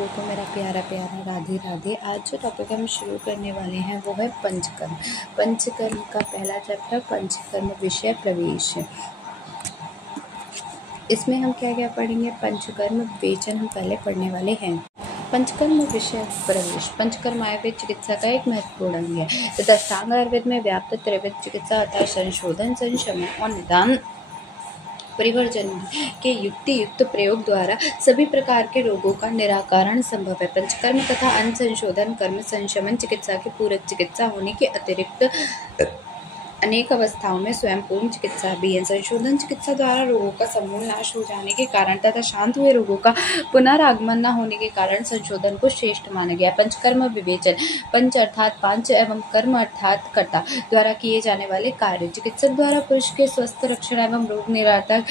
लोगों को मेरा प्यारा प्यारा राधे राधे। आज जो टॉपिक हम शुरू करने वाले हैं वो है पंचकर्म। पंचकर्म का पहला चैप्टर पंचकर्म विषय प्रवेश। इसमें हम क्या क्या पढ़ेंगे? पंचकर्म विवेचन हम पहले पढ़ने वाले हैं। पंचकर्म विषय प्रवेश। पंचकर्म आयुर्वेद चिकित्सा का एक महत्वपूर्ण अंग है तथा अष्टांग आयुर्वेद में व्याप्त त्रैविध चिकित्सा अर्थात संशोधन, संशमन और निदान परिवर्जन के युक्त प्रयोग द्वारा सभी प्रकार के रोगों का निराकरण संभव है। पंचकर्म तथा अन्य संशोधन कर्म संशमन चिकित्सा के पूरक चिकित्सा होने के अतिरिक्त अनेक अवस्थाओं में स्वयं पूर्ण चिकित्सा भी है। संशोधन चिकित्सा द्वारा रोगों का समूल नाश हो जाने के कारण तथा शांत हुए रोगों का पुनरागमन न होने के कारण संशोधन को श्रेष्ठ माना गया। पंचकर्म विवेचन। पंच अर्थात पांच एवं कर्म अर्थात कर्ता द्वारा किए जाने वाले कार्य। चिकित्सक द्वारा पुरुष के स्वस्थ रक्षण एवं रोग निराकरण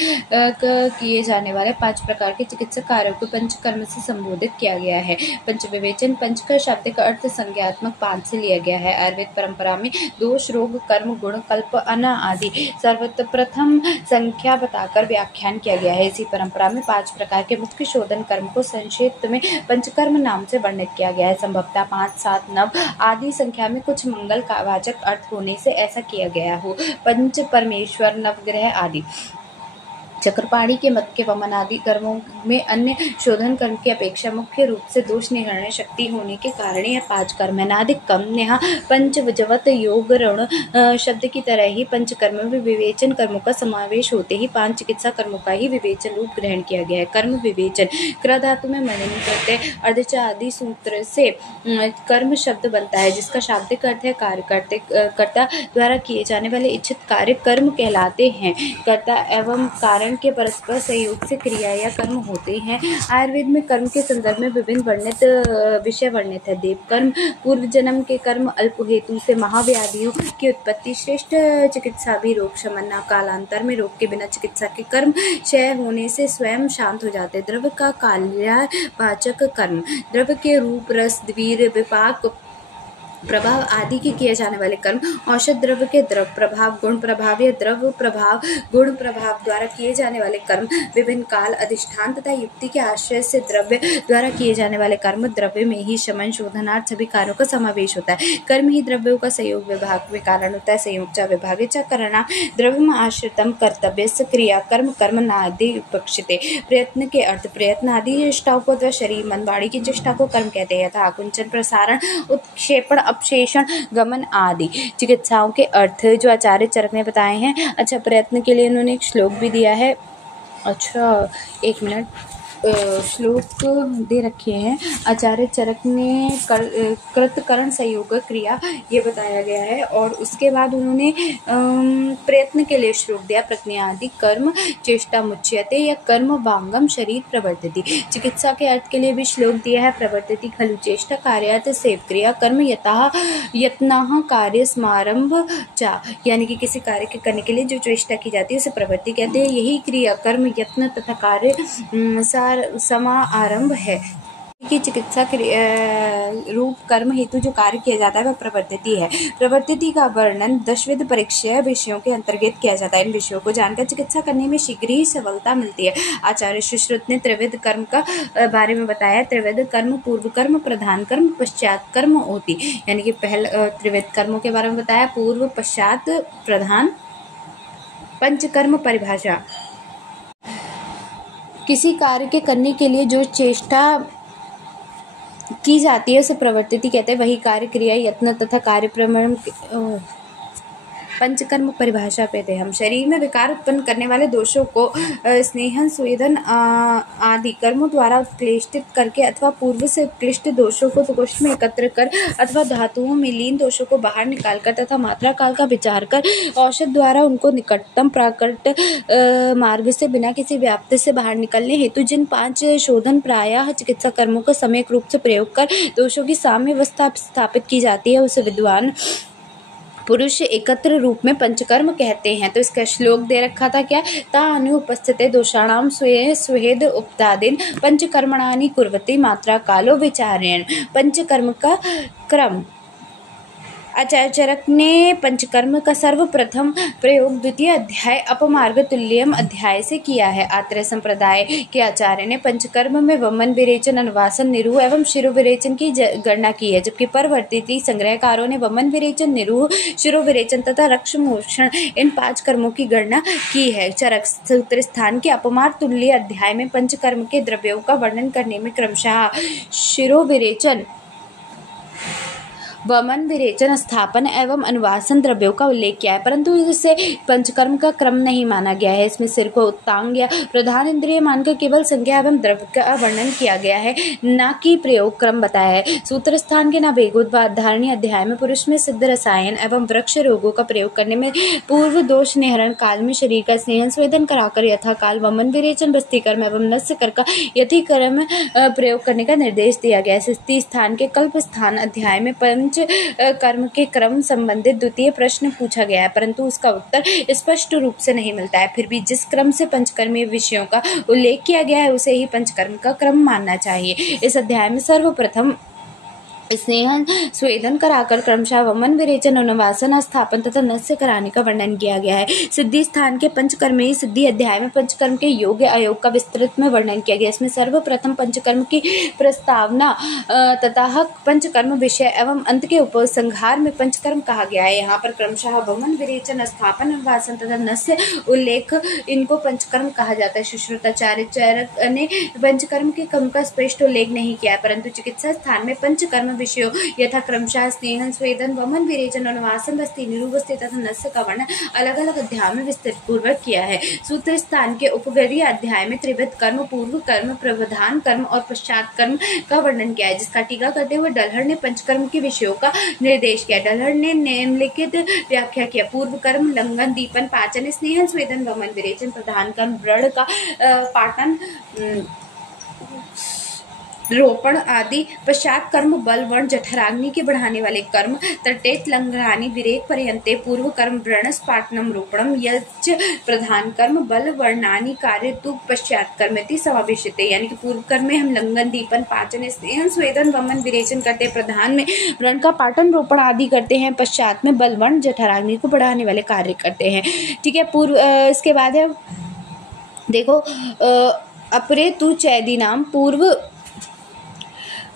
किए जाने वाले 5 प्रकार के चिकित्सक कार्यों को पंचकर्म से संबोधित किया गया है। पंच विवेचन। पंच का शाब्दिक अर्थ संज्ञात्मक 5 से लिया गया है। आयुर्वेद परंपरा में दोष, रोग, कर्म, गुण, कल्प, अन्न आदि सर्वप्रथम संख्या बताकर व्याख्यान किया गया है। इसी परंपरा में 5 प्रकार के मुख्य शोधन कर्म को संक्षिप्त में पंचकर्म नाम से वर्णित किया गया है। संभवतः 5, 7, 9 आदि संख्या में कुछ मंगल का वाचक अर्थ होने से ऐसा किया गया हो। पंच परमेश्वर, नवग्रह आदि। चक्रपाणी के मत के वमन आदि कर्मों में अन्य शोधन कर्म की अपेक्षा मुख्य रूप से दोष निगलने शक्ति होने के कारण यह 5 कर्म है। नादिक कम यहाँ पंचवजवत योग ऋण शब्द की तरह ही पंचकर्म में विवेचन कर्मों का समावेश होते ही 5 चिकित्सा कर्मों का ही विवेचन रूप ग्रहण किया गया है। कर्म विवेचन। क्र धातु में मननी प्रत्यय अर्धच आदि सूत्र से कर्म शब्द बनता है जिसका शाब्दिक अर्थ है कार्य। कर्ता द्वारा किए जाने वाले इच्छित कार्य कर्म कहलाते हैं। कर्ता एवं कारण के परस्पर सहयोग से क्रिया या कर्म होते हैं। आयुर्वेद में कर्म के संदर्भ में विभिन्न विषय वर्णित है। देव कर्म, पूर्व जन्म के कर्म, अल्प हेतु से महाव्याधियों की उत्पत्ति, श्रेष्ठ चिकित्सा भी रोग शमन, कालांतर में रोग के बिना चिकित्सा के कर्म, क्षय होने से स्वयं शांत हो जाते। द्रव्य का काल्यावाचक कर्म, द्रव्य के रूप, रस, वीर, विपाक, प्रभाव आदि के किए जाने वाले कर्म, औषध द्रव्य के द्रव्य प्रभाव, गुण प्रभाव या द्रव्य प्रभाव, गुण प्रभाव द्वारा किए जाने वाले कर्म, विभिन्न काल, अधिष्ठान तथा युक्ति के आश्रय से द्रव्य द्वारा किए जाने वाले कर्म, द्रव्य में ही शमन शोधनार्थ सभी कार्यों का समावेश होता है। कर्म ही द्रव्यों का संयोग विभाग में कारण होता है। संयोग विभाग च करना द्रव्य आश्रितम कर्तव्य क्रिया कर्म कर्म नादि विपक्षिते। प्रयत्न के अर्थ प्रयत्न आदि चेष्टाओं को अथवा शरीर मन वाणी की चेष्टा को कर्म कहते हैं। यथा आकुंचन, प्रसारण, उत्क्षेपण, अपशेषण, गमन आदि। चिकित्साओं के अर्थ जो आचार्य चरक ने बताए हैं। अच्छा, प्रयत्न के लिए इन्होंने एक श्लोक भी दिया है। अच्छा, एक मिनट, श्लोक दे रखे हैं आचार्य चरक ने। कृतकरण संयोग क्रिया ये बताया गया है और उसके बाद उन्होंने प्रयत्न के लिए श्लोक दिया। प्रज्ञादि कर्म चेष्टा मुच्यते या कर्म वांगम शरीर प्रवर्तति। चिकित्सा के अर्थ के लिए भी श्लोक दिया है। प्रवर्तति खलु चेष्टा कार्यात सेव क्रिया कर्म यत्नः कार्य समारंभ चा, यानी कि किसी कार्य के करने के लिए जो चेष्टा की जाती है उसे प्रवृत्ति कहते हैं। यही क्रिया कर्म यत्न तथा कार्य समारंभ है कि चिकित्सा रूप कर्म हेतु जो कार्य किया जाता है वह प्रवर्तिति है। प्रवर्तिति का वर्णन 10 परीक्षण विषयों के अंतर्गत किया जाता है। इन विषयों को जानकर चिकित्सा करने में शीघ्र ही सफलता मिलती है। आचार्य सुश्रुत ने त्रिविध कर्म का बारे में बताया। त्रिविध कर्म पूर्व कर्म, प्रधान कर्म, पश्चात कर्म होती, यानी कि पहले त्रिविध कर्मों के बारे में बताया, पूर्व, पश्चात, प्रधान। पंचकर्म परिभाषा। किसी कार्य के करने के लिए जो चेष्टा की जाती है उसे प्रवर्तिति कहते हैं। वही कार्य, क्रिया, यत्न तथा कार्य प्रमाण पंचकर्म परिभाषा पे थे हम। शरीर में विकार उत्पन्न करने वाले दोषों को स्नेहन, स्वेदन आदि कर्मों द्वारा उत्क्लेशित करके अथवा पूर्व से उत्कृष्ट दोषों को कोष्ठ में एकत्र कर अथवा धातुओं में लीन दोषों को बाहर निकालकर तथा मात्रा काल का विचार कर औषध द्वारा उनको निकटतम प्राकृत मार्ग से बिना किसी व्याप्ति से बाहर निकलने हेतु जिन 5 शोधन प्रायः चिकित्सा कर्मों का सम्यक रूप से प्रयोग कर दोषों की साम्यावस्था स्थापित की जाती है उसे विद्वान पुरुष एकत्र रूप में पंचकर्म कहते हैं। तो इसका श्लोक दे रखा था क्या? ता अनुपस्थिते दोषाणाम स्वेद उपदादिन पंचकर्मणानि कुर्वति मात्रा कालो विचारेण। पंचकर्म का क्रम। आचार्य चरक ने पंचकर्म का सर्वप्रथम प्रयोग द्वितीय अध्याय अपमार्ग तुल्यम अध्याय से किया है। आत्रेय संप्रदाय के आचार्य ने पंचकर्म में वमन, विरेचन, अनुवासन, निरूह एवं शिरो विरेचन की गणना की है, जबकि परवर्ती संग्रहकारों ने वमन, विरेचन, निरूह, शिरो विरेचन तथा रक्ष मोक्षण इन 5 कर्मों की गणना की है। चरक सूत्र स्थान के अपमार्ग तुल्य अध्याय में पंचकर्म के द्रव्यों का वर्णन करने में क्रमशः शिरो विरेचन, वमन, विरेचन, स्थापन एवं अनुवासन द्रव्यों का उल्लेख किया है, परंतु इसे पंचकर्म का क्रम नहीं माना गया है। इसमें सिर को उत्तांग या प्रधान इंद्रिय मानकर केवल संज्ञा एवं द्रव्य का वर्णन किया गया है, न कि प्रयोग क्रम बताया है। सूत्र स्थान के नवेगोद्धारणी अध्याय में पुरुष में सिद्ध रसायन एवं वृक्ष रोगों का प्रयोग करने में पूर्व दोष निहरण काल में शरीर का स्नेहन स्वेदन कराकर यथा काल वमन, विरेचन, बस्तीकर्म एवं नस्य कर का यथि कर्म प्रयोग करने का निर्देश दिया गया है। सिद्धि स्थान के कल्प स्थान अध्याय में पंच कर्म के क्रम संबंधित द्वितीय प्रश्न पूछा गया है, परंतु उसका उत्तर स्पष्ट रूप से नहीं मिलता है। फिर भी जिस क्रम से पंचकर्मीय विषयों का उल्लेख किया गया है उसे ही पंचकर्म का क्रम मानना चाहिए। इस अध्याय में सर्वप्रथम स्नेहन स्वेदन कराकर क्रमशः वमन, विरेचन, अनुवासन, स्थापन तथा नस्य कराने का वर्णन किया गया है। सिद्धि स्थान के पंचकर्मी सिद्धि अध्याय में पंचकर्म के योग्य अयोग का विस्तृत में वर्णन किया गया। इसमें सर्वप्रथम पंचकर्म की प्रस्तावना तथा पंचकर्म विषय एवं अंत के उपसंहार में पंचकर्म कहा गया है। यहाँ पर क्रमशः वमन, विरेचन, स्थापन, अनुवासन तथा नस्य उल्लेख इनको पंचकर्म कहा जाता है। सुश्रुताचार्य चरक ने पंचकर्म के क्रम का स्पष्ट उल्लेख नहीं किया है, परंतु चिकित्सा स्थान में पंचकर्म विषयों यथा क्रमशः स्नेहन, स्वेदन, वमन, विरेचन, अनुवासन, बस्ती, निरूह, बस्ती तथा नस्य का वर्णन अलग अलग अध्याय में विस्तृत पूर्वक किया है। सूत्र स्थान के उपगरीय अध्याय में त्रिविध कर्म, पूर्व कर्म, प्रवधान कर्म और पश्चात कर्म का वर्णन किया है, जिसका टीका करते हुए डलहर ने पंचकर्म के विषयों का निर्देश किया। डलहर ने निम्नलिखित व्याख्या किया। पूर्व कर्म लंघन, दीपन, पाचन, स्नेहन, स्वेदन, वमन, विरेचन, प्रधान कर्म व्रण का पाटन, रोपण आदि। पश्चात कर्म बल, वर्ण, जठराग्नि के बढ़ाने वाले कर्म, तटेत, लंघनानि, विरेक पर्यन्ते। पूर्व कर्म व्रणस, पाटनम, रोपणम, यच प्रधान कर्म बल, वर्णानि कार्य तु पश्चात कर्मेति समावेशिते। यानी कि पूर्व कर्म में हम लंघन, दीपन, पाचन, स्नेहन, स्वेदन, वमन, विरेचन करते हैं, प्रधान में व्रण का पाटन, रोपण आदि करते हैं, पश्चात में बल, वर्ण, जठराग्नि को बढ़ाने वाले कार्य करते हैं। ठीक है। पूर्व इसके बाद है देखो अपरे तु चैदीनाम पूर्व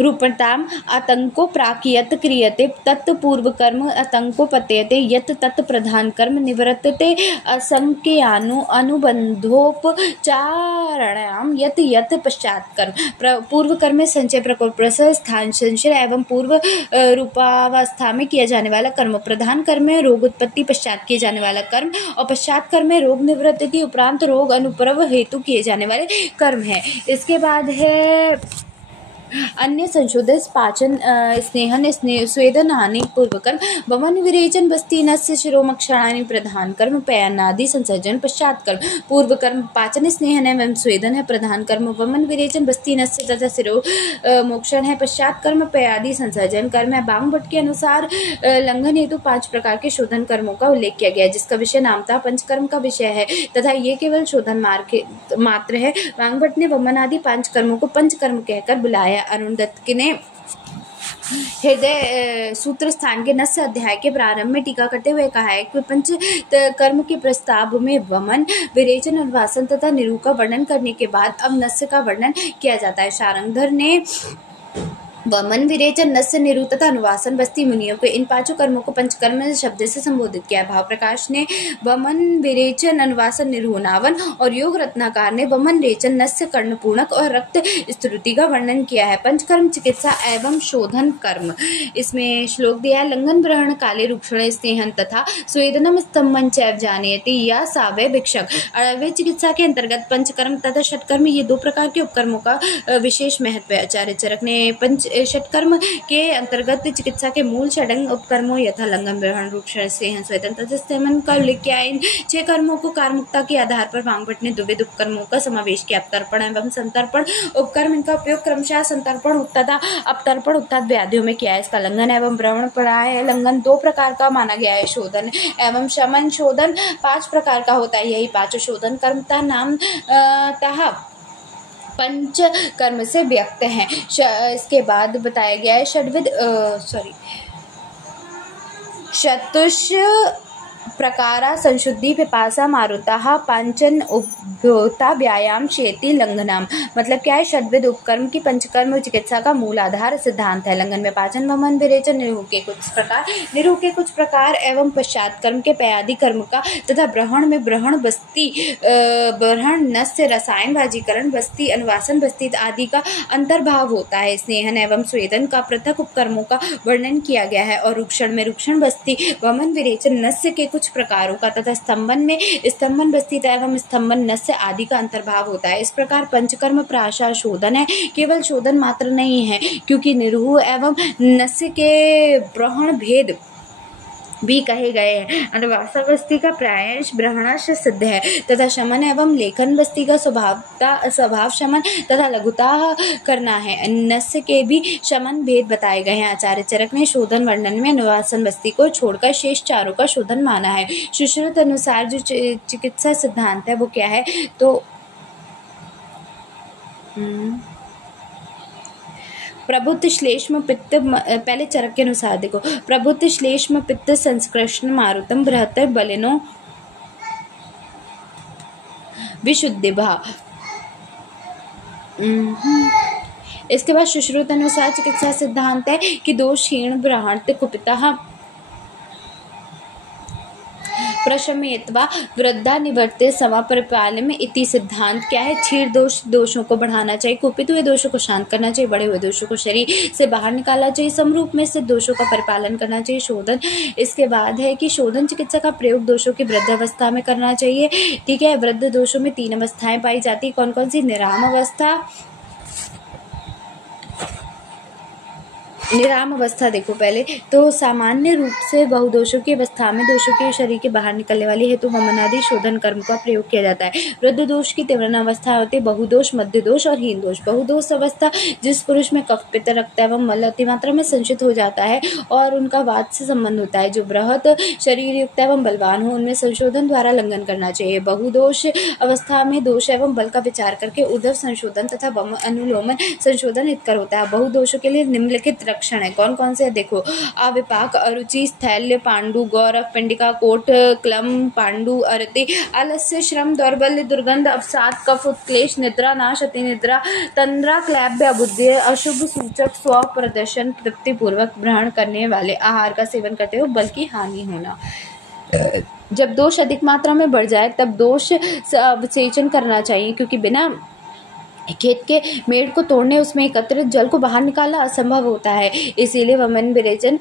रूपताम आतंको प्राकियत क्रियते तत्पूर्व कर्म आतंको पत्यते यत तत् प्रधान कर्म निवृत्तते असंख्यानु अनुबंधोपचारणाम यत यत पश्चात कर्म। पूर्व कर्म में संचय, प्रकोप, प्रसव, स्थान संचय एवं पूर्व रूपावस्था में किया जाने वाला कर्म। प्रधान कर्म में रोग उत्पत्ति पश्चात किए जाने वाला कर्म और पश्चात कर्म में रोग निवृत्ति उपरांत रोग अनुप्रव हेतु किए जाने वाले कर्म है। इसके बाद है अन्य संशोधित पाचन, स्नेहन, स्वेदन हानि पूर्व कर्म, वमन, विरेचन, बस्ती, नस्य, शिरोमक्षणानि प्रधान कर्म, पयनादि संसर्जन पश्चात कर्म। पूर्व कर्म पाचन, स्नेहन एवं स्वेदन है, प्रधान कर्म वमन, विरेचन, बस्ती, नस्य तथा शिरो मोक्षण है, पश्चात कर्म पयादि संसर्जन कर्म है। बांग भट्ट के अनुसार लंघन हेतु 5 प्रकार के शोधन कर्मों का उल्लेख किया गया है, जिसका विषय नामतः पंचकर्म का विषय है तथा ये केवल शोधन मात्र है। बांग भट्ट ने वमन आदि 5 कर्मों को पंचकर्म कहकर बुलाया। अरुण दत्त ने हृदय सूत्र स्थान के नस्य अध्याय के प्रारंभ में टीका करते हुए कहा है कि पंच कर्म के प्रस्ताव में वमन, विरेचन, अनुवासन तथा निरूह का वर्णन करने के बाद अब नस्य का वर्णन किया जाता है। शारंगधर ने वमन, विरेचन, नस्य, निरूह तथा अनुवासन, बस्ती मुनियों को इन 5 कर्मों को पंचकर्म शब्द से संबोधित किया। भाव प्रकाश ने वमन, विरेचन, अनुवासन, निरूह नावन और योग रत्नाकार ने वमन, रेचन, नस्य, कर्णपूर्णक और रक्त स्तुति का वर्णन किया है। पंचकर्म चिकित्सा एवं शोधन कर्म। इसमें श्लोक दिया है। लंघन, ग्रहण, काले, रूक्षण, स्नेहन तथा स्वेदनम स्तंभन चैव जानयति या सावय भिक्षक। अवयव चिकित्सा के अंतर्गत पंचकर्म तथा षटकर्म ये 2 प्रकार के उपकर्मों का विशेष महत्व है। आचार्य चरक ने षटकर्म के अंतर्गत चिकित्सा के मूल षडंग उपकर्मों यथा लंघन, ग्रहण, रूक्षण, स्नेहन, स्वेदन तथा स्तमन का उल्लेख किया है। इन 6 कर्मों को कारमुक्ता के आधार पर बांग भट्ट ने द्विविध उपकर्मों का समावेश किया। तर्पण एवं संतर्पण उपकर्म, इनका उपयोग क्रमशः संतर्पण तथा अपतर्पण उत्ताद व्याधियों में किया है। इसका लंघन एवं भ्रमण पड़ा है। लंघन 2 प्रकार का माना गया है, शोधन एवं शमन। शोधन 5 प्रकार का होता है। यही 5 शोधन कर्मता नाम पंच कर्म से व्यक्त हैं। इसके बाद बताया गया है षड्विध चतुष प्रकारा संशुद्धि पिपासा मारुता पांचन उपभोक्ता व्यायाम चेति लंघनम। मतलब क्या है, षड्विध उपकर्म की पंचकर्म चिकित्सा का मूल आधार सिद्धांत है। लंघन में पाचन, वमन, विरेचन, निरूह के कुछ प्रकार एवं पश्चात कर्म के पयादि कर्म का तथा ब्रहण में ब्रहण बस्ती, ब्रहण नस्य, रसायन वाजीकरण बस्ती, अनुवासन बस्ती आदि का अंतर्भाव होता है। स्नेहन एवं स्वेदन का पृथक उपकर्मों का वर्णन किया गया है और रूक्षण में रूक्षण बस्ती, वमन, विरेचन, नस्य के कुछ प्रकारों का तथा स्तंभन में स्तंभन बस्ती एवं स्तंभन नस्य आदि का अंतर्भाव होता है। इस प्रकार पंचकर्म प्रायशः शोधन है, केवल शोधन मात्र नहीं है, क्योंकि निरूह एवं नस्य के ब्रहण भेद भी कहे गए हैं। अनुवासा बस्ती का प्रायश ब्रहणाश सिद्ध है तथा शमन एवं लेखन बस्ती का स्वभाव शमन तथा लघुता करना है। नस्य के भी शमन भेद बताए गए हैं। आचार्य चरक ने शोधन वर्णन में अनुवासन बस्ती को छोड़कर शेष चारों का शोधन माना है। सुश्रुत अनुसार जो चिकित्सा सिद्धांत है वो क्या है, तो प्रभुत श्लेष्म पित्त, पहले चरक के अनुसार देखो, प्रभुत श्लेष्म पित्त संस्कृष्ण मारुतम बृहत बलिनो विशुद्धिभा। इसके बाद सुश्रुत अनुसार चिकित्सा सिद्धांत है कि दोष क्षीण ब्रहण कुपिता प्रशमयत्वा वृद्धा निवर्ते सवा परिपालम इति सिद्धांत क्या है, क्षीण दोषों को बढ़ाना चाहिए, कुपित हुए दोषों को शांत करना चाहिए, बढ़े हुए दोषों को शरीर से बाहर निकालना चाहिए, समरूप में से दोषों का परिपालन करना चाहिए। शोधन, इसके बाद है कि शोधन चिकित्सा का प्रयोग दोषों की वृद्ध अवस्था में करना चाहिए। ठीक है, वृद्ध दोषों में 3 अवस्थाएं पाई जाती, कौन कौन सी, निराम अवस्था, निराम अवस्था देखो पहले तो सामान्य रूप से बहुदोषों की अवस्था में दोषों के शरीर के बाहर निकलने वाली हेतु वमनादि शोधन कर्म का प्रयोग किया जाता है। वृद्ध दोष की तीव्र अवस्था होती है बहुदोष, मध्य दोष और हीन दोष। बहुदोष अवस्था जिस पुरुष में कफ, पित्त, रक्त एवं मल अतिमात्रा में संचित हो जाता है और उनका वात से संबंध होता है, जो बृहत शरीर युक्त एवं बलवान हो, उनमें संशोधन द्वारा लंघन करना चाहिए। बहुदोष अवस्था में दोष एवं बल का विचार करके ऊर्ध्व संशोधन तथा अनुलोमन संशोधन हितकर होता है। बहुदोषों के लिए निम्नलिखित लक्षण है, कौन कौन से, देखो, अविपाक, अरुचि, स्थैल्य, पांडु, गौरव, पिंडिका, कोट, क्लम, पांडु, अरति, आलस्य, श्रम, दौर्बल्य, दुर्गंध, अवसाद, कफ, उत्क्लेश, निद्रा नाश, अतिनिद्रा, तंद्रा, क्लैब्य, अबुद्धि, अशुभ सूचक, स्व प्रदर्शन, तृप्ति पूर्वक ग्रहण करने वाले आहार का सेवन करते हो बल की हानि होना। जब दोष अधिक मात्रा में बढ़ जाए तब दोष अवसेचन करना चाहिए, क्योंकि बिना खेत के मेड़ को तोड़ने उसमें एकत्रित जल को बाहर निकालना असंभव होता है। इसीलिए वमन विरेचन,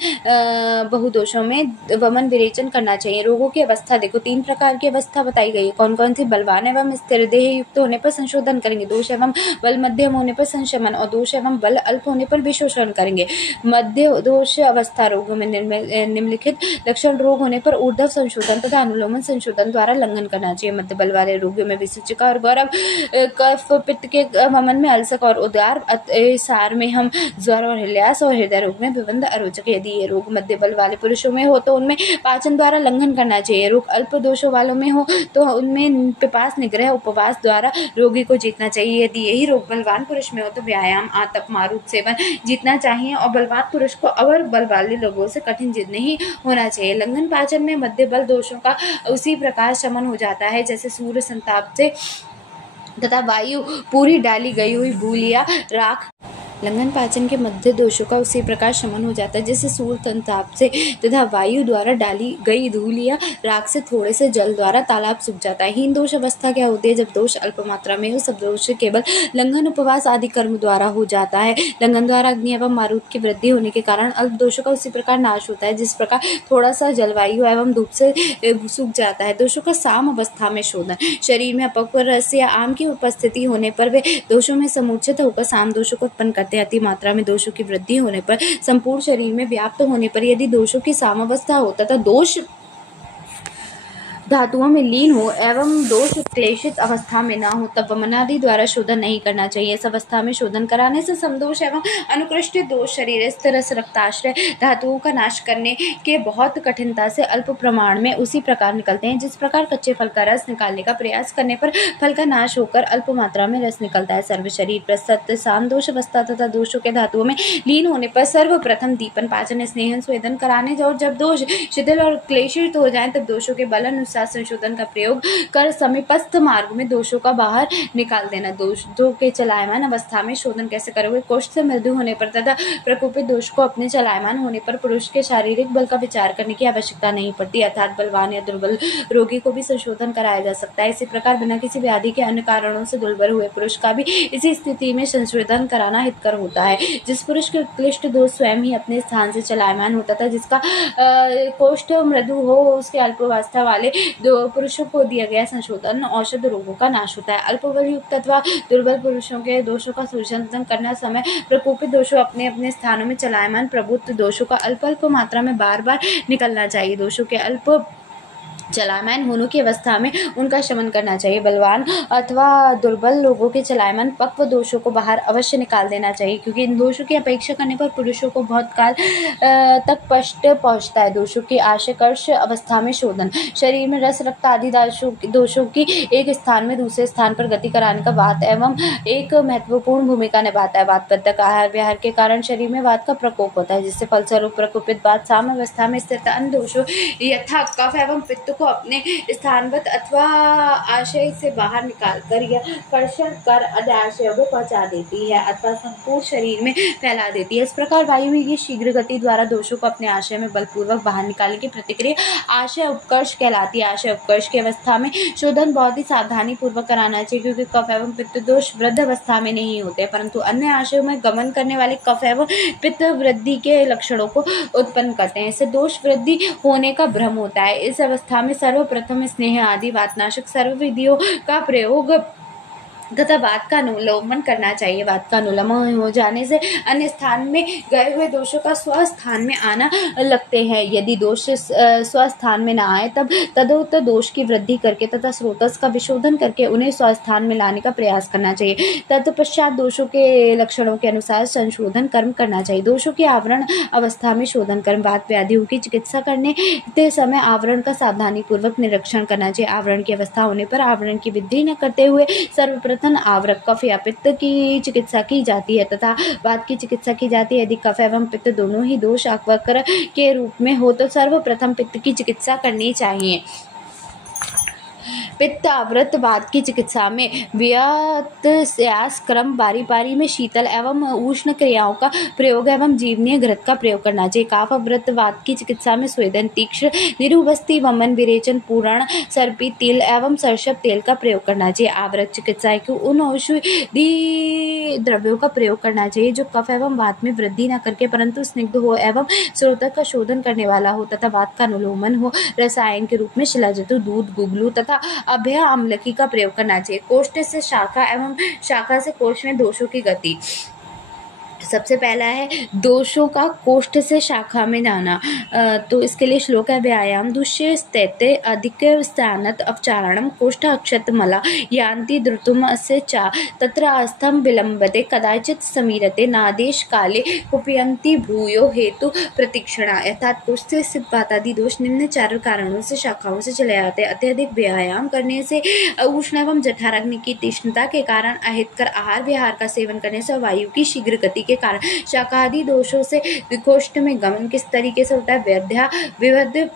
बहुदोषों में वमन विरेचन करना चाहिए। रोगों की अवस्था देखो, 3 प्रकार की अवस्था बताई गई है, कौन कौन सी, बलवान एवं स्थिर देह युक्त होने पर संशोधन करेंगे, दोष एवं बल मध्यम होने पर संशमन और दोष एवं बल अल्प होने पर विशोषण करेंगे। मध्य दोष अवस्था रोगों में निम्नलिखित लक्षण रोग होने पर ऊर्ध्व संशोधन तथा अनुलोमन संशोधन द्वारा लंघन करना चाहिए। मध्य बल वाले रोगियों में विसूचिका और गौरव, कफ, पित्त के वमन में अल्सक और उदार, सार में हम ज्वर और हृदयास और हृदय रोग में विबंध अरोचक। यदि ये रोग मध्य बल वाले पुरुषों में हो तो उनमें पाचन द्वारा लंघन करना चाहिए। रोग अल्प दोषों वालों में हो तो उनमें पिपास, निग्रह, उपवास द्वारा रोगी को जीतना चाहिए। यदि यही रोग बलवान पुरुष में हो तो व्यायाम, आतप, मारुत सेवन जीतना चाहिए और बलवान पुरुष को अवर बल वाले लोगों से कठिन जिद नहीं होना चाहिए। लंघन पाचन में मध्य बल दोषों का उसी प्रकार शमन हो जाता है जैसे सूर्य संताप से तथा वायु पूरी डाली गई हुई भूल या राख। लंघन पाचन के मध्य दोषों का उसी प्रकार शमन हो जाता है जैसे सूर्य संताप से तथा वायु द्वारा डाली गई धूल या राख से थोड़े से जल द्वारा तालाब सूख जाता है। हीन दोष अवस्था क्या होती है, जब दोष अल्प मात्रा में हो, सब दोष केवल लंघन, उपवास आदि कर्म द्वारा हो जाता है। लंघन द्वारा अग्नि एवं मारुत की वृद्धि होने के कारण अल्प दोषों का उसी प्रकार नाश होता है जिस प्रकार थोड़ा सा जलवायु एवं धूप से सूख जाता है। दोषों का साम अवस्था में शोधन, शरीर में अपक्व रस या आम की उपस्थिति होने पर वे दोषों में समूर्छित होकर साम दोषों को उत्पन्न करते हैं। अति मात्रा में दोषों की वृद्धि होने पर, संपूर्ण शरीर में व्याप्त होने पर यदि दोषों की सामावस्था हो तथा दोष धातुओं में लीन हो एवं दोष क्लेशित अवस्था में न हो तब वमनादि द्वारा शोधन नहीं करना चाहिए। इस अवस्था में शोधन कराने से समदोष एवं अनुकृष्ट दोष शरीरस्थ रस रक्ताश्रय धातुओं का नाश करने के बहुत कठिनता से अल्प प्रमाण में उसी प्रकार निकलते हैं जिस प्रकार कच्चे फल का रस निकालने का प्रयास करने पर फल का नाश होकर अल्प मात्रा में रस निकलता है। सर्व शरीर प्रसत साम दोष अवस्था तथा दोषों के धातुओं में लीन होने पर सर्वप्रथम दीपन पाचन स्नेहन स्वेदन कराने और जब दोष शिथिल और क्लेशित हो जाए तब दोषों के बल अनुसार संशोधन का प्रयोग कर समीपस्थ मार्ग में दोषों का बाहर निकाल देना। दोषों के चलायमान अवस्था में शोधन कैसे करोगे? कोष्ठ से मृदु होने पर तथा प्रकोपित दोष को अपने चलायमान होने पर पुरुष के शारीरिक बल का विचार करने की आवश्यकता नहीं पड़ती, अर्थात बलवान या दुर्बल रोगी को भी संशोधन कराया जा सकता है। इसी प्रकार बिना किसी व्याधि के अन्य कारणों से दुर्बल हुए पुरुष का भी इसी स्थिति में संशोधन कराना हितकर होता है। जिस पुरुष के क्लिष्ट दोष स्वयं ही अपने स्थान से चलायमान होता था, जिसका कोष्ठ मृदु हो, उसके अल्पावस्था वाले दो पुरुषों को दिया गया संशोधन औषध रोगों का नाश होता है। अल्पबल युक्त अथवा दुर्बल पुरुषों के दोषों का संशोधन करना समय प्रकोपित दोषों अपने अपने स्थानों में चलायमान प्रभुत्व दोषों का अल्प अल्प मात्रा में बार बार निकलना चाहिए। दोषों के अल्प चलायमान होने की अवस्था में उनका शमन करना चाहिए। बलवान अथवा दुर्बल लोगों के चलायमान पक्व दोषों को बाहर अवश्य निकाल देना चाहिए, क्योंकि इन दोषों की अपेक्षा करने पर पुरुषों को बहुत काल तक कष्ट पहुंचता है। दोषों की आशयकर्ष अवस्था में शोधन शरीर में रस रक्त आदि दोषों की एक स्थान में दूसरे स्थान पर गति कराने का वात एवं एक महत्वपूर्ण भूमिका निभाता है। वातबद्धक आहार विहार के कारण शरीर में वात का प्रकोप होता है, जिससे फलस्वरूप प्रकोपित वात साम अवस्था में स्थित अन्य दोषों यथा कफ एवं पित्त को अपने स्थानवत अथवा आशय से बाहर निकाल कर या कर्षण कर अदाशय को पहुंचा देती है अथवा संपूर्ण शरीर में फैला देती है। इस प्रकार वायु में ये शीघ्र गति द्वारा दोषों को अपने आशय में बलपूर्वक बाहर निकालने की प्रतिक्रिया आशय उपकर्ष कहलाती है। आशय उपकर्ष की अवस्था में शोधन बहुत ही सावधानी पूर्वक कराना चाहिए, क्योंकि कफ एवं पित्त दोष वृद्ध अवस्था में नहीं होते, परंतु अन्य आशयों में गमन करने वाले कफ एवं पित्त वृद्धि के लक्षणों को उत्पन्न करते हैं। इससे दोष वृद्धि होने का भ्रम होता है। इस अवस्था में सर्वप्रथम स्नेह आदि वातनाशक सर्व विधियों का प्रयोग तथा वात का अनुलोमन करना चाहिए। वात का अनुलोमन हो जाने से अन्य स्थान में गए हुए दोषों का स्वस्थान में आना लगते हैं। यदि दोष स्वस्थान में न आए तब तदोत्तर दोष की वृद्धि करके तथा स्रोतस का विशोधन करके उन्हें स्वस्थान में लाने का प्रयास करना चाहिए। तत्पश्चात दोषों के लक्षणों के अनुसार संशोधन कर्म करना चाहिए। दोषों की आवरण अवस्था में शोधन कर्म वात व्याधियों की चिकित्सा करने के समय आवरण का सावधानी पूर्वक निरीक्षण करना चाहिए। आवरण की अवस्था होने पर आवरण की वृद्धि न करते हुए सर्वप्रथम आवरक कफ या पित्त की चिकित्सा की जाती है तथा वात की चिकित्सा की जाती है। यदि कफ एवं पित्त दोनों ही दोष वक्र के रूप में हो तो सर्वप्रथम पित्त की चिकित्सा करनी चाहिए। पित्त आवृत वात की चिकित्सा में व्यात्यास क्रम बारी बारी में शीतल एवं उष्ण क्रियाओं का प्रयोग एवं जीवनीय घृत का प्रयोग करना चाहिए। काफ आवृत वात की चिकित्सा में स्वेदन तीक्ष्ण निरुबस्ती वमन विरेचन पूरण सर्पी तेल एवं सरसप तेल का प्रयोग करना चाहिए। आवरक चिकित्सा के उन औषधि द्रव्यों का प्रयोग करना चाहिए जो कफ एवं वात में वृद्धि न करके परंतु स्निग्ध हो एवं स्रोतक का शोधन करने वाला हो तथा वात का अनुलोमन हो। रसायन के रूप में शिलाजतु दूध गुगलू तथा अभय अम्लकी का प्रयोग करना चाहिए। कोष्ठ से शाखा एवं शाखा से कोष्ठ में दोषों की गति। सबसे पहला है दोषों का कोष्ठ से शाखा में जाना। तो इसके लिए श्लोक है व्यायाम दुष्य स्थिते अधिक स्थानत अवचारणम कोष्ठ अक्षत मला यान्ति द्रुतुम अस्य चा तत्र अस्थम विलंबते कदाचित समीरते नादेश काले कुपयन्ति भूयो हेतु प्रतीक्षणा। अर्थात कोष्ठ से स्थित वात आदि दोष निम्न चार कारणों से शाखाओं से चले आते हैं। अत्यधिक व्यायाम करने से, उष्ण एवं जठराग्नि की तीक्ष्णता के कारण, अहितकर आहार विहार का सेवन करने से, वायु की शीघ्र गति के कारण, शाकादि दोषों से कोष्ठ में गमन किस तरीके से होता है? व्यध्या विवध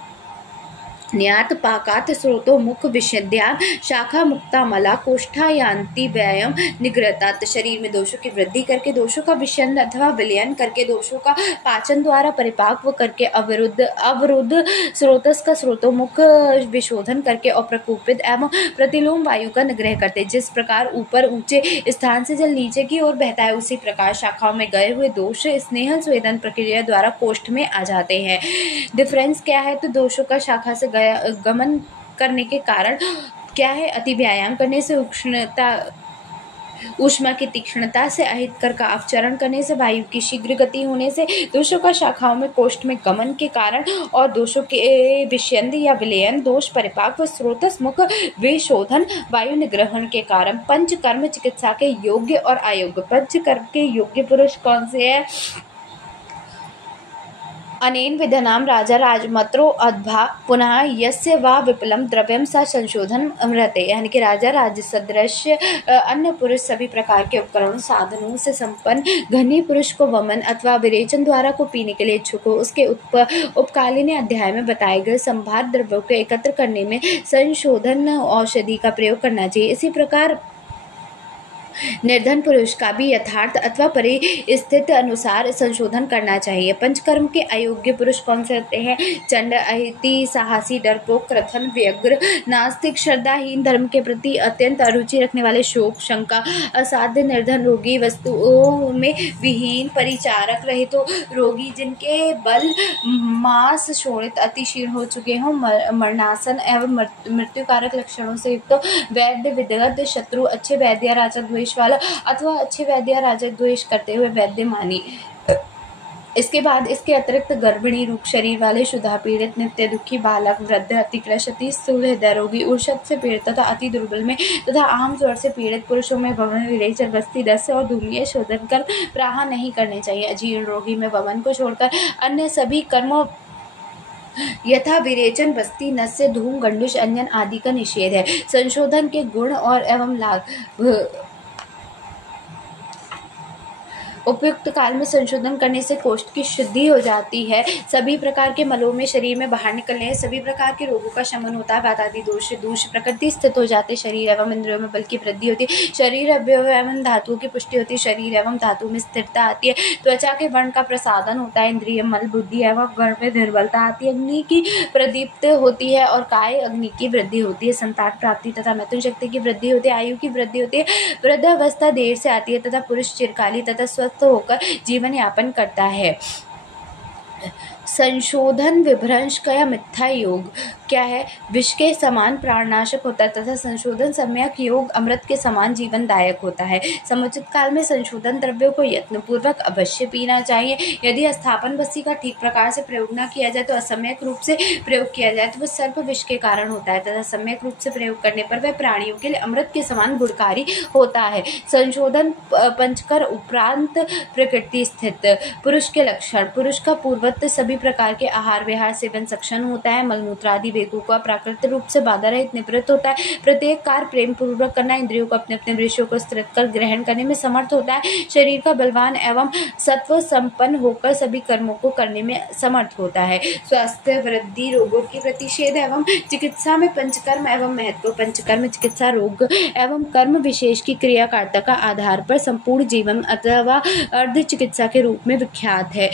न्यात पाकात स्रोतो मुख विशद्यान शाखा मुक्ता मला कोष्ठा यान्ति व्यायाम निग्रहतात। शरीर में दोषों की वृद्धि करके, दोषों का विषन अथवा विलयन करके, दोषों का पाचन द्वारा परिपाक्व करके, अवरुद्ध स्रोतस का स्रोतोमुख विशोधन करके और प्रकोपित एवं प्रतिलोम वायु का निग्रह करते। जिस प्रकार ऊपर ऊंचे स्थान से जल नीचे की ओर बहता है, उसी प्रकार शाखाओं में गए हुए दोष स्नेहन स्वेदन प्रक्रिया द्वारा कोष्ठ में आ जाते हैं। डिफरेंस क्या है? तो दोषों का शाखा से गमन करने के कारण क्या है? अति व्यायाम करने से उष्णता ऊष्मा की तीक्ष्णता से अहितकर का अपचरण करने से, वायु की शीघ्र गति होने से, दोषों का शाखाओं में कोष्ठ में गमन के कारण और दोषों के विषयंद या विलयन दोष, परिपाक व स्रोतस मुख विशोधन, वायु निग्रहण के कारण पंचकर्म चिकित्सा के योग्य और अयोग्य। पंचकर्म के योग्य पुरुष कौन से हैं? अनेन विधनाम राजा राजमत्रो अद्भा पुनः यस्य वा विपुलम द्रव्यम सा संशोधन अमृते, यानी कि राजा राज सदृश अन्य पुरुष सभी प्रकार के उपकरणों साधनों से संपन्न घनी पुरुष को वमन अथवा विरेचन द्वारा को पीने के लिए इच्छुक हो, उसके उपकालीन अध्याय में बताए गए संभार द्रव्यों को एकत्र करने में संशोधन औषधि का प्रयोग करना चाहिए। इसी प्रकार निर्धन पुरुष का भी यथार्थ अथवा परिस्थिति अनुसार संशोधन करना चाहिए। पंचकर्म के अयोग्य पुरुष कौन से होते हैं? चंड, अहिति, साहसी, डरपोक, क्रथन, व्यग्र, नास्तिक, श्रद्धाहीन, धर्म के प्रति अत्यंत अरुचि रखने वाले, शोक, शंका, असाध्य, निर्धन, रोगी, वस्तुओं में विहीन, परिचारक रहित तो रोगी जिनके बल मांस शोणित अतिशीर्ण हो चुके हों, मरणासन एवं मृत्युकारक लक्षणों से युक्त, वैद्य, विदग्ध, शत्रु, अच्छे वैद्य राजक द्वेष वाला अथवा अच्छे वैद्य राजक द्वेष करते हुए वैद्य मानी। इसके बाद इसके अतिरिक्त गर्भिणी, रूप शरीर वाले, शुद्धा पीड़ित, नित्य दुखी, बालक, वृद्ध, अतिक्रश, अति स्थूल हृदय रोगी, ऊर्षद से पीड़ित तथा अति दुर्बल में तथा आम ज्वर से पीड़ित पुरुषों में वमन, विरेचन, बस्ती, दस्त और धूम्रीय शोधन कर प्रहार नहीं करने चाहिए। अजीर्ण रोगी में वमन को छोड़कर अन्य सभी कर्मों यथा विरेचन, बस्ती, नस्य, धूम, गंडुष, अंजन आदि का निषेध है। संशोधन के गुण और एवं लाभ। उपयुक्त काल में संशोधन करने से कोष्ठ की शुद्धि हो जाती है, सभी प्रकार के मलों में शरीर में बाहर निकलने, सभी प्रकार के रोगों का शमन होता है, वातादि दोष दूष प्रकृति स्थित हो जाते, शरीर एवं इंद्रियों में बल की वृद्धि होती है, शरीर अवयव एवं धातुओं की पुष्टि होती है, शरीर एवं धातु में स्थिरता आती है, त्वचा के वर्ण का प्रसादन होता है, इंद्रिय मल बुद्धि एवं वर्ण में निर्बलता आती है, अग्नि की प्रदीप्त होती है और काय अग्नि की वृद्धि होती है, संतान प्राप्ति तथा मैथुन शक्ति की वृद्धि होती है, आयु की वृद्धि होती है, वृद्धावस्था देर से आती है तथा पुरुष चिरकाली तथा स्वस्थ होकर जीवन यापन करता है। संशोधन विभ्रंश का या मिथ्या योग क्या है? विष के समान प्राणनाशक होता है तथा संशोधन सम्यक योग अमृत के समान जीवनदायक होता है। समुचित काल में संशोधन द्रव्यों को यत्नपूर्वक अवश्य पीना चाहिए। यदि स्थापन बस्ती का ठीक प्रकार से प्रयोग न किया जाए तो असम्यक रूप से प्रयोग किया जाए तो वह सर्प विष के कारण होता है तथा सम्यक रूप से प्रयोग करने पर वह प्राणियों के लिए अमृत के समान गुणकारी होता है। संशोधन पंचकर उपरांत प्रकृति स्थित पुरुष के लक्षण। पुरुष का पूर्वत सभी प्रकार के आहार विहार सेवन सक्षम होता है, मलमूत्र आदि वेगों का प्राकृतिक रूप से बाधा रहित निवृत्त होता है, प्रत्येक कार्य प्रेम पूर्वक करना, इंद्रियों को अपने अपने विषयों को स्थिर कर ग्रहण करने में समर्थ होता है, शरीर का बलवान एवं सत्व संपन्न होकर सभी कर्मों को करने में समर्थ होता है। स्वास्थ्य वृद्धि, रोगों की प्रतिषेध एवं चिकित्सा में पंचकर्म एवं महत्व। पंचकर्म चिकित्सा रोग एवं कर्म विशेष की क्रियाकारिता का आधार पर संपूर्ण जीवन अथवा अर्ध चिकित्सा के रूप में विख्यात है।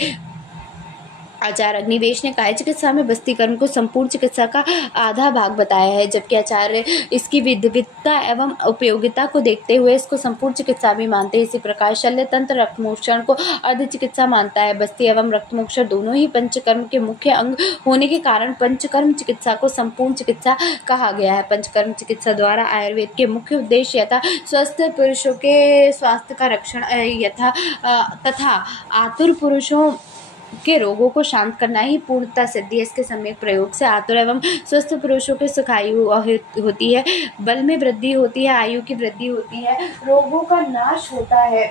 आचार्य अग्निवेश ने काय चिकित्सा में बस्ती कर्म को संपूर्ण चिकित्सा का आधा भाग बताया है, जबकि आचार्य इसकी विधिवत्ता एवं उपयोगिता को देखते हुए इसको संपूर्ण चिकित्सा भी मानते हैं। इसी प्रकार शल्य तंत्र रक्तमोक्षण को अर्ध चिकित्सा मानता है। बस्ती एवं रक्तमोक्षण दोनों ही पंचकर्म के मुख्य अंग होने के कारण पंचकर्म चिकित्सा को संपूर्ण चिकित्सा कहा गया है। पंचकर्म चिकित्सा द्वारा आयुर्वेद के मुख्य उद्देश्य यथा स्वस्थ पुरुषों के स्वास्थ्य का रक्षण तथा आतुर पुरुषों के रोगों को शांत करना ही पूर्णता सिद्धि है। इसके सम्यक प्रयोग से आतुर एवं स्वस्थ पुरुषों के सुखायु होती है, बल में वृद्धि होती है, आयु की वृद्धि होती है, रोगों का नाश होता है।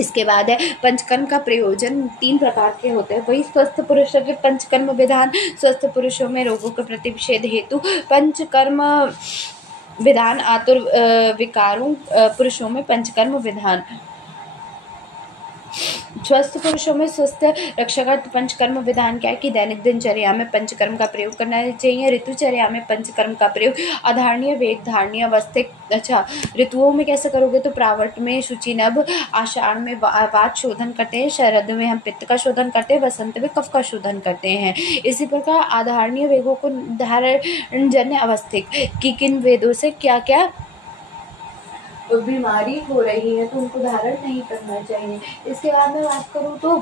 इसके बाद है पंचकर्म का प्रयोजन 3 प्रकार के होते हैं। वही स्वस्थ पुरुषों के पंचकर्म विधान, स्वस्थ पुरुषों में रोगों के प्रतिषेध हेतु पंचकर्म विधान, आतुर विकारों पुरुषों में पंचकर्म विधान। स्वस्थ पुरुषों में स्वस्थ रक्षागत पंचकर्म विधान क्या है कि दैनिक दिनचर्या में पंचकर्म का प्रयोग करना चाहिए। ऋतुचर्या में पंचकर्म का प्रयोग आधारणीय, वेग धारणीय, अवस्थिक। अच्छा, ऋतुओं में कैसे करोगे तो प्रावट में शुचिनभ, आषाढ़ में वात शोधन करते हैं, शरद में हम पित्त का शोधन करते हैं, वसंत में कफ का शोधन करते हैं। इसी प्रकार आधारणीय वेगों को धारणजन्य, अवस्थिक कि किन वेदों से क्या क्या बीमारी हो रही है तो उनको धारण नहीं करना चाहिए। इसके बाद में बात करूँ तो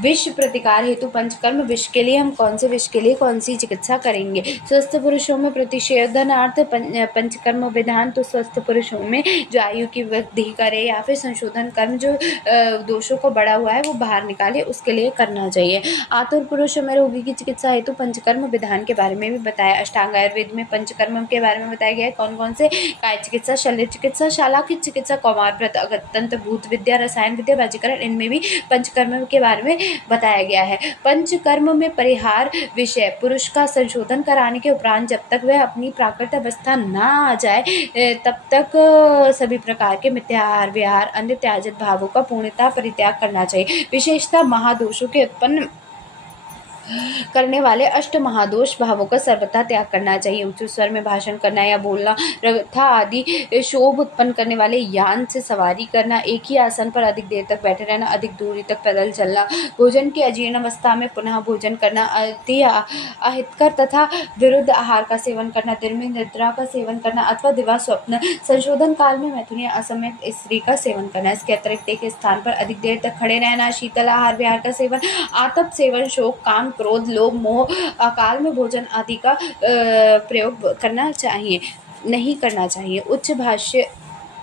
विष प्रतिकार हेतु पंचकर्म। विष के लिए हम कौन से विष के लिए कौन सी चिकित्सा करेंगे? स्वस्थ पुरुषों में प्रतिषेधनार्थ पंचकर्म विधान। तो स्वस्थ पुरुषों में जो आयु की वृद्धि करे या फिर संशोधन कर्म, जो दोषों को बढ़ा हुआ है वो बाहर निकाले, उसके लिए करना चाहिए। आतुर पुरुषों में रोगी की चिकित्सा हेतु पंचकर्म विधान के बारे में भी बताया। अष्टांग आयुर्वेद में पंचकर्म के बारे में बताया गया है। कौन कौन से? काय चिकित्सा, शल्य चिकित्सा, शाला की चिकित्सा, कौमार व्रत, अगतंत्र, भूत विद्या, रसायन विद्या, वाजीकरण, इनमें भी पंचकर्म के बारे में बताया गया है। पंचकर्म में परिहार विषय, पुरुष का संशोधन कराने के उपरांत जब तक वह अपनी प्राकृत अवस्था ना आ जाए तब तक सभी प्रकार के मिथ्याहार विहार अन्य त्याजित भावों का पूर्णतः परित्याग करना चाहिए। विशेषतः महादोषों के उत्पन्न करने वाले अष्ट महादोष भावों का सर्वथा त्याग करना चाहिए। उच्च स्वर में भाषण करना या बोलना तथा आदि शोभ उत्पन्न करने वाले यान से सवारी करना, एक ही आसन पर अधिक देर तक बैठे रहना, अधिक दूरी तक पैदल चलना, भोजन की अजीर्ण अवस्था में पुनः भोजन करना, अति अहितकर तथा विरुद्ध आहार का सेवन करना, दिन में निद्रा का सेवन करना अथवा दिवा स्वप्न, संशोधन काल में मैथुन या असमयिक स्त्री का सेवन करना। इसके अतिरिक्त एक स्थान पर अधिक देर तक खड़े रहना, शीतल आहार विहार का सेवन, आतप सेवन, शोक, काम, क्रोध, लोभ, मोह, अकाल में भोजन आदि का प्रयोग नहीं करना चाहिए। उच्च भाष्य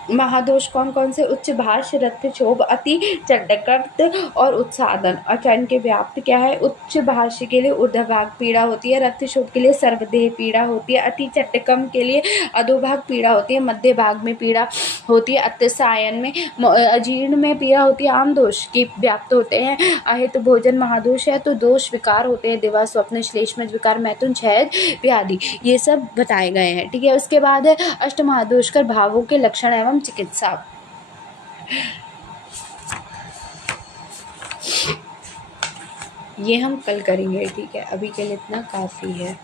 महादोष कौन कौन से? उच्च भाष्य, रक्तक्षोभ, अति चटकट और उत्सादन। अचन के व्याप्त क्या है? उच्च भाष्य के लिए ऊर्ध्वभाग पीड़ा होती है, रक्तक्षोभ के लिए सर्वदेह पीड़ा होती है, अति चटकम के लिए अधोभाग पीड़ा होती है, मध्य भाग में पीड़ा होती है, अत्यसायन में अजीर्ण में पीड़ा होती है। आम दोष की व्याप्त होते हैं। अहित भोजन महादोष है तो दोष विकार होते हैं, दिवा स्वप्न, श्लेष्मज विकार, मैथुन, क्षय व्याधि, ये सब बताए गए हैं। ठीक है, उसके बाद है अष्ट महादोषकर भावों के लक्षण एवं चिकित्सा। ये हम कल करेंगे। ठीक है, अभी के लिए इतना काफी है।